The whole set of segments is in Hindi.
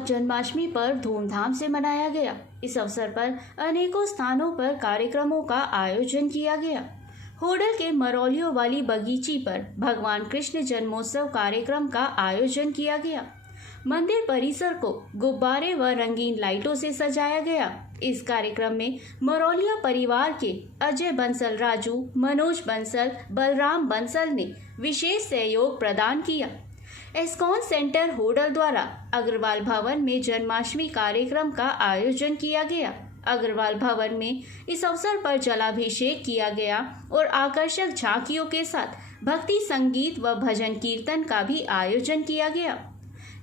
आज जन्माष्टमी पर्व धूमधाम से मनाया गया। इस अवसर पर अनेकों स्थानों पर कार्यक्रमों का आयोजन किया गया। होडल के मरौलियों वाली बगीची पर भगवान कृष्ण जन्मोत्सव कार्यक्रम का आयोजन किया गया। मंदिर परिसर को गुब्बारे व रंगीन लाइटों से सजाया गया। इस कार्यक्रम में मरौलिया परिवार के अजय बंसल, राजू, मनोज बंसल, बलराम बंसल ने विशेष सहयोग प्रदान किया। एस्कॉन सेंटर होडल द्वारा अग्रवाल भवन में जन्माष्टमी कार्यक्रम का आयोजन किया गया। अग्रवाल भवन में इस अवसर पर जलाभिषेक किया गया और आकर्षक झांकियों के साथ भक्ति संगीत व भजन कीर्तन का भी आयोजन किया गया,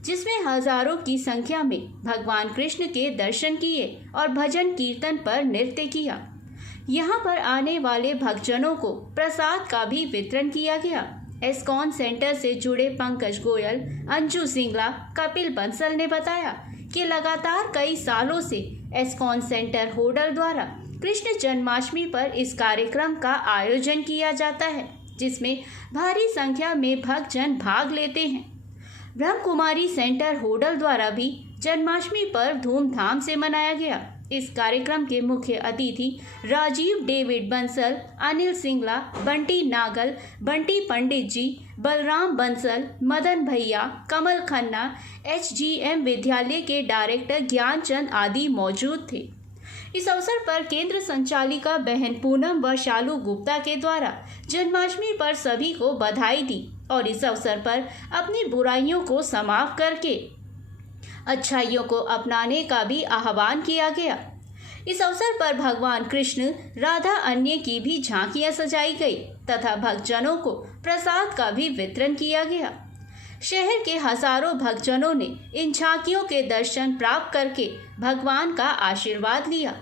जिसमें हजारों की संख्या में भगवान कृष्ण के दर्शन किए और भजन कीर्तन पर नृत्य किया। यहाँ पर आने वाले भक्तजनों को प्रसाद का भी वितरण किया गया। एस्कॉन सेंटर से जुड़े पंकज गोयल, अंजू सिंगला, कपिल बंसल ने बताया कि लगातार कई सालों से एस्कॉन सेंटर होडल द्वारा कृष्ण जन्माष्टमी पर इस कार्यक्रम का आयोजन किया जाता है, जिसमें भारी संख्या में भक्तजन भाग लेते हैं। ब्रह्म कुमारी सेंटर होडल द्वारा भी जन्माष्टमी पर्व धूमधाम से मनाया गया। इस कार्यक्रम के मुख्य अतिथि राजीव डेविड बंसल, अनिल सिंगला, बंटी नागल, बंटी पंडित जी, बलराम बंसल, मदन भैया, कमल खन्ना, HGM विद्यालय के डायरेक्टर ज्ञानचंद आदि मौजूद थे। इस अवसर पर केंद्र संचालिका बहन पूनम व शालू गुप्ता के द्वारा जन्माष्टमी पर सभी को बधाई दी और इस अवसर पर अपनी बुराइयों को समाप्त करके अच्छाइयों को अपनाने का भी आह्वान किया गया। इस अवसर पर भगवान कृष्ण, राधा अन्य की भी झांकियां सजाई गई तथा भक्तजनों को प्रसाद का भी वितरण किया गया। शहर के हजारों भक्तजनों ने इन झांकियों के दर्शन प्राप्त करके भगवान का आशीर्वाद लिया।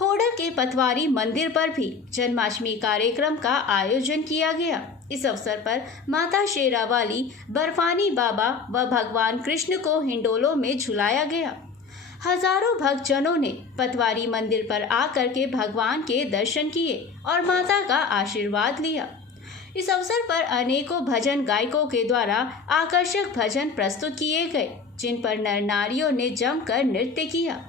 होडल के पथवारी मंदिर पर भी जन्माष्टमी कार्यक्रम का आयोजन किया गया। इस अवसर पर माता शेरावाली, बर्फानी बाबा व भगवान कृष्ण को हिंडोलों में झुलाया गया। हजारों भक्तजनों ने पथवारी मंदिर पर आकर के भगवान के दर्शन किए और माता का आशीर्वाद लिया। इस अवसर पर अनेकों भजन गायकों के द्वारा आकर्षक भजन प्रस्तुत किए गए, जिन पर नर नारियों ने जमकर नृत्य किया।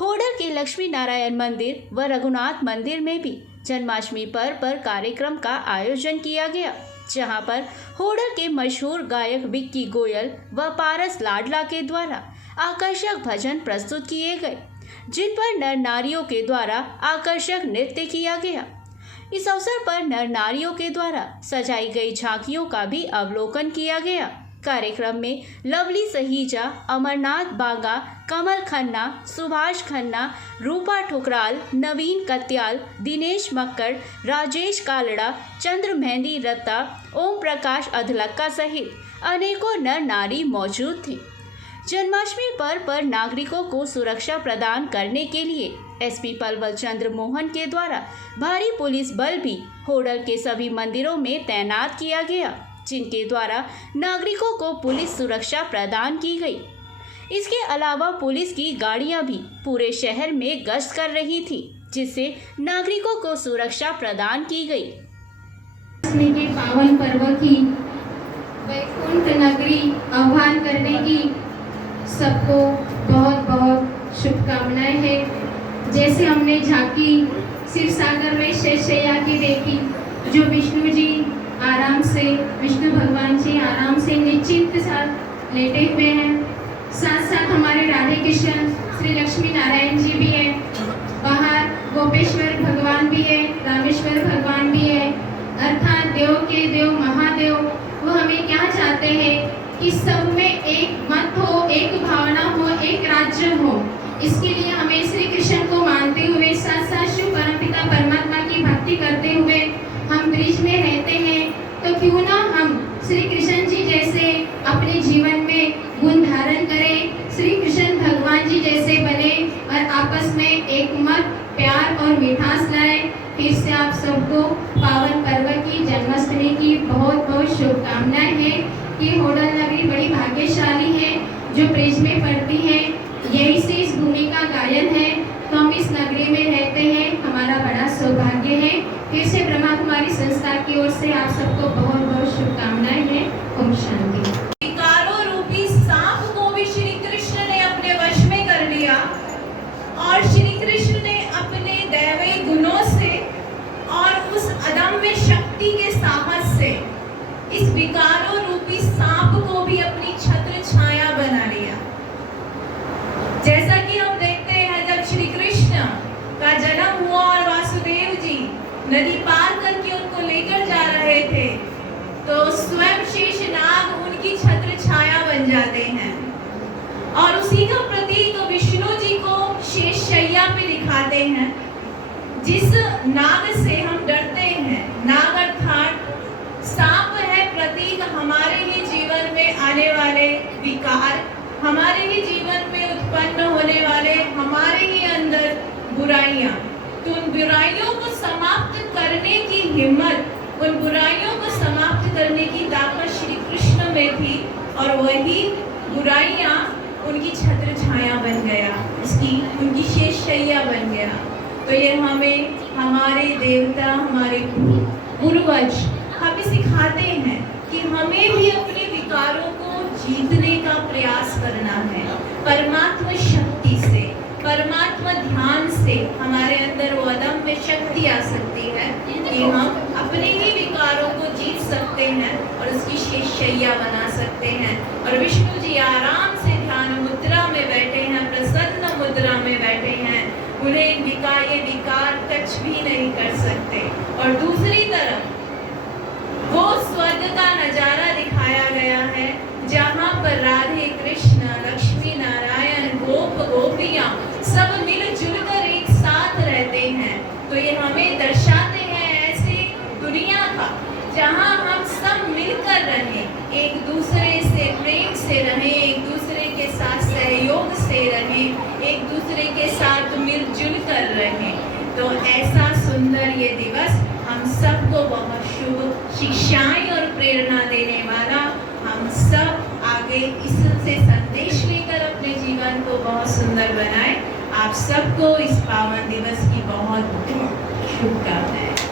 होडल के लक्ष्मी नारायण मंदिर व रघुनाथ मंदिर में भी जन्माष्टमी पर्व पर कार्यक्रम का आयोजन किया गया, जहां पर होडल के मशहूर गायक विक्की गोयल व पारस लाडला के द्वारा आकर्षक भजन प्रस्तुत किए गए, जिन पर नर नारियों के द्वारा आकर्षक नृत्य किया गया। इस अवसर पर नर नारियों के द्वारा सजाई गई झांकियों का भी अवलोकन किया गया। कार्यक्रम में लवली सहीजा, अमरनाथ बागा, कमल खन्ना, सुभाष खन्ना, रूपा ठुकराल, नवीन कत्याल, दिनेश मक्कड़, राजेश कालड़ा, चंद्र मेहंदी रत्ता, ओम प्रकाश अधलक्का सहित अनेकों नर नारी मौजूद थे। जन्माष्टमी पर्व पर नागरिकों को सुरक्षा प्रदान करने के लिए SP पलवल चंद्र मोहन के द्वारा भारी पुलिस बल भी होडल के सभी मंदिरों में तैनात किया गया, जिनके द्वारा नागरिकों को पुलिस सुरक्षा प्रदान की गई। इसके अलावा पुलिस की गाड़ियां भी पूरे शहर में गश्त कर रही थी, जिससे नागरिकों को सुरक्षा प्रदान की गई। के पावन पर्व की वैकुंठ नगरी आह्वान करने की सबको बहुत बहुत शुभकामनाएं हैं। जैसे हमने झांकी शिव सागर में शेषैया की देखी, जो विष्णु जी आराम से, विष्णु भगवान जी आराम से निश्चिंत साथ लेटे हुए हैं। साथ साथ हमारे राधे कृष्ण श्री लक्ष्मी नारायण जी भी है, बाहर गोपेश्वर भगवान भी है, रामेश्वर भगवान भी है। अर्थात देव के देव महादेव वो हमें क्या चाहते हैं कि सब में एक मत हो, एक भावना हो, एक राज्य हो। इसके लिए हमें श्री कृष्ण को मानते हुए साथ साथ शिव परमपिता परमात्मा की भक्ति करते हुए हम ब्रिज में रहते हैं, तो क्यों ना हम श्री कृष्ण जी जैसे अपने जीवन में गुण धारण करें, श्री कृष्ण भगवान जी जैसे बने और आपस में एक मत, प्यार और मिठास लाए। फिर से आप सबको पावन पर्व की जन्माष्टमी की बहुत बहुत शुभकामनाएं हैं कि होडल नगरी बड़ी भाग्यशाली है जो ब्रिज में पड़ती है। यही से इस भूमि का गायन है, तो हम इस नगरी में रहते हैं, हमारा बड़ा सौभाग्य है। फिर से ब्रह्मा कुमारी संस्था की ओर से आप सबको बहुत बहुत शुभकामनाएं हैं। ओम शांति। विकारों रूपी सांप को भी श्री कृष्ण ने इस विकारों रूपी सांप को भी अपनी छत्र छाया बना लिया। जैसा कि हम देखते हैं, जब श्री कृष्ण का जन्म हुआ और वासुदेव जी नदी पार करके उनको लेकर जा रहे थे, तो स्वयं शेष नाग उनकी छत्र छाया बन जाते हैं और उसी का प्रतीक विष्णु जी को शेष शैया पे दिखाते हैं। जिस नाग से हम डरते हैं, नाग अर्थात सांप है, प्रतीक हमारे ही जीवन में आने वाले विकार, हमारे ही जीवन में उत्पन्न होने वाले हमारे ही अंदर बुराइयां। तो उन बुराइयों को समाप्त करने की हिम्मत, उन बुराइयों को समाप्त करने की ताकत श्री कृष्ण में थी और वही बुराइयां उनकी छत्र छाया बन गया, उनकी शेष शैया बन गया। तो ये हमें हमारे देवता, हमारे पूर्वज हमें सिखाते हैं कि हमें भी अपने विकारों को जीतने का प्रयास करना है। परमात्मा शक्ति से, परमात्मा ध्यान से हमारे अंदर वो अदम्य शक्ति आ सकती है कि हम अपने ही विकारों को जीत सकते हैं और उसकी शेष शैया बना सकते हैं। और विष्णु जी आराम से ध्यान मुद्रा में बैठे हैं, प्रसन्न मुद्रा में बैठे हैं, उन्हें ये विकार टच भी नहीं कर सकते। और दूसरी तरफ वो स्वर्ग का नजारा दिखाया गया है जहाँ पर राधे कृष्ण, लक्ष्मी नारायण, गोप गोपियाँ सब मिलजुल कर एक साथ रहते हैं। तो ये हमें दर्शाते हैं ऐसे दुनिया का जहाँ हम सब मिलकर रहें, एक दूसरे से प्रेम से रहें, एक दूसरे के साथ सहयोग से रहें, एक दूसरे के साथ मिलजुल कर रहें। तो ऐसा सुंदर ये दिवस हम सबको बहुत शुभ शिक्षाएं और प्रेरणा देने वाला, हम सब आगे इससे संदेश लेकर अपने जीवन को बहुत सुंदर बनाएं। आप सबको इस पावन दिवस की बहुत शुभकामनाएं।